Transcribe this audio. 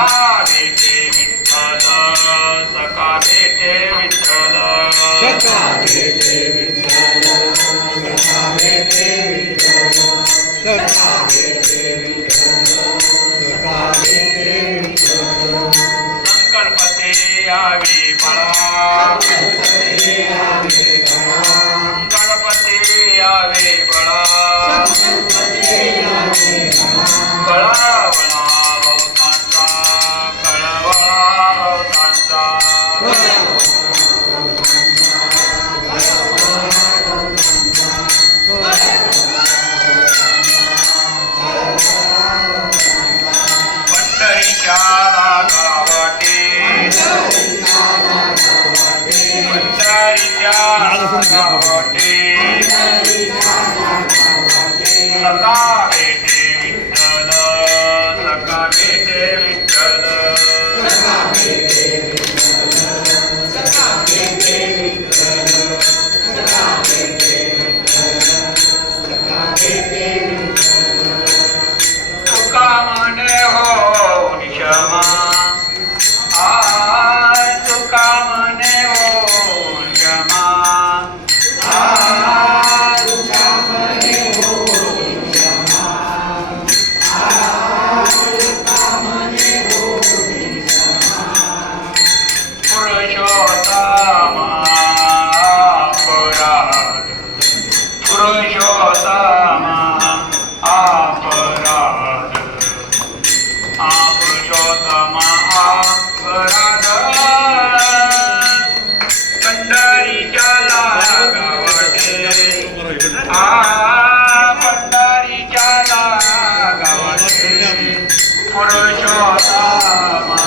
भेटे विठ्ठल सखा भेटे विठ्ठल सखा भेटे विठ्ठल सखा भेटे विठ्ठल सखा भेटे विठ्ठल सखा भेटे विठ्ठल संकल्पते यावे बळा संकल्पते यावे बळा गणपते यावे बळा संकल्पते यावे बळा कळवळा भवतांचा कळवळा भवतांचा पंढरीच्या रागावाटे पंढरीच्या रागावाटे सखा भेटे विठ्ठल सखा भेटे विठ्ठल सखा भेटे विठ्ठल सखा भेटे विठ्ठल सखा भेटे विठ्ठल सखा भेटे विठ्ठल तुका म्हणे हो निशमा तुका म्हणे हो निशमा तुझ्या मने हो निशमा तुझ्या मने हो निशमा पुरुषोत्तमा अपराध पुरुषोत्तमा अपराध पुरुषोत्तमा अपराध पंढरीच्या लागावटे पंढरीच्या लागावटे पुरुषोत्तमा